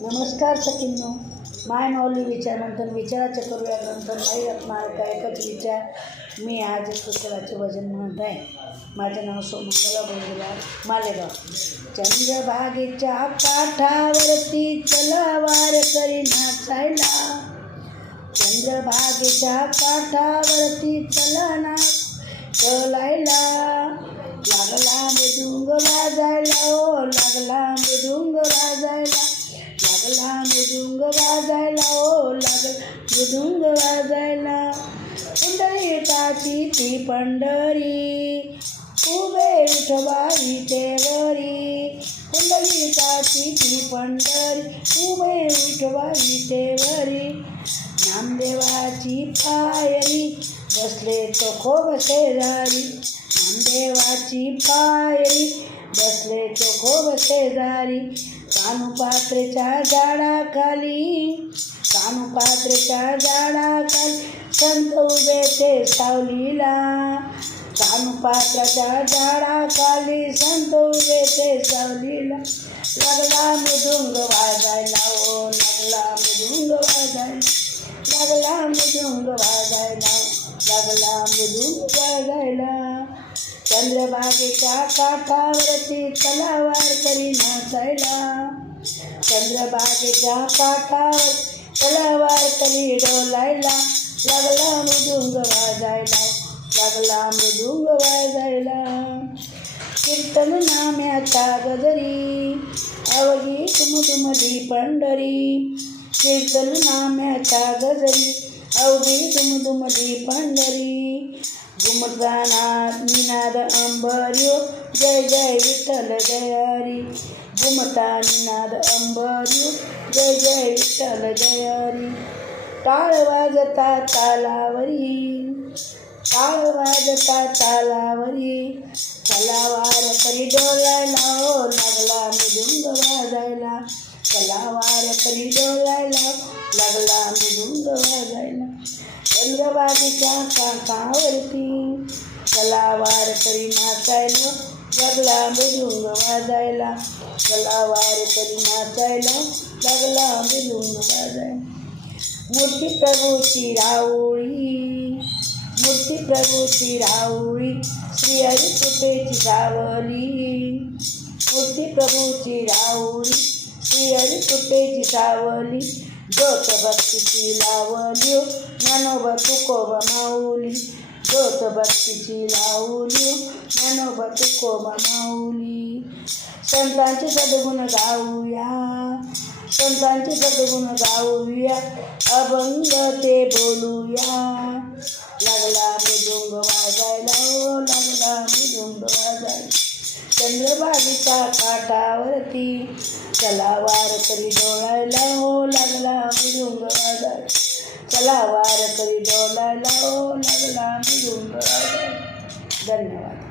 नमस्कार सखींनो. माय माऊली विचारानंतर विचाराचे करूया नंतर नाही रत्नायका एकच विचार. मी आज पुस्तकाचे वजन म्हणत आहे. माझं नाव सोमंगला बोंगला मालेगाव. चंद्रभागेच्या काठावरती चलावार करी नाचायला चंद्रभागेच्या काठावरती चलना चलायला लागला मृदुंग वाजायला ओ मृदुंग वाजायला पुंडलिकाची ती पंढरी उभे विठोबा विटेवरी पुंडलिकाची ती पंढरी उभे विठोबाई तेवरी. नामदेवाची पायरी बसले तो चोखो शेजारी नामदेवाची पायरी बसले चोखो शेजारी कानुपात्रेच्या झाडाखाली कानुपात्रेच्या झाडाखाली संत उभे ते सावलीला. कानू पात्राच्या झाडाखाली संत उभे ते सावलीला. लागला मृदुंग वाजायला ओ लागला मृदुंग वाजायला लागला मृदुंग वाजायला लागला मृदुंग वाजायला. चंद्रभागेच्या काठावरती तलावार करी नाचायला. चंद्रभागेच्या काठावर तलावार करी डोलायला. लागला मृदुंग वाजायला. लागला मृदुंग वाजायला. कीर्तन नाम्याचा गजरी. अवघी तुमधुमधी पंढरी. कीर्तन नाम्याचा गजरी. अवघी तुमधुमधी पंढरी. घुमताना निनाद अंबर्यो। जय जय विठ्ठल जय हरी। घुमता निनाद अंबर्यो। जय जय विठ्ठल जय हरी। टाळ वाजता तालावरी। टाळ वाजता तालावरी। कलावार करी डोलायला ओ लागला मृदुंग वाजायला। कलावार करी डोलायला लागला मृदुंग वाजायला। चंद्रबाजीच्या काकावरती तलावार करी नाचायला लागला मृदुंग वाजायला. तलावार करी नाचायला लागला मृदुंग वाजायला. मूर्ती प्रभूची राऊळी मूर्ती प्रभूची राऊळी श्री हरिकृपेची सावली. मूर्ती प्रभूची राऊळी श्री हरिकृपेची सावली. ज्योत भक्तीची लावली ज्ञानोबा तुकोबा माऊली. ज्योत भक्तीची लावली ज्ञानोबा तुकोबा माऊली संतांचे सद्गुण गाऊया संतांचे सद्गुण गाऊया अभंग ते बोलूया. लागला मृदुंग वाजायला हो लागला मृदुंग वाजायला. चंद्रबागेच्या काठावरती चलावार तरी डोळायला हो लागला मृदुंग वाजायला. चलावार करी डोला लाओ लागला मृदुंग धन्यवाद.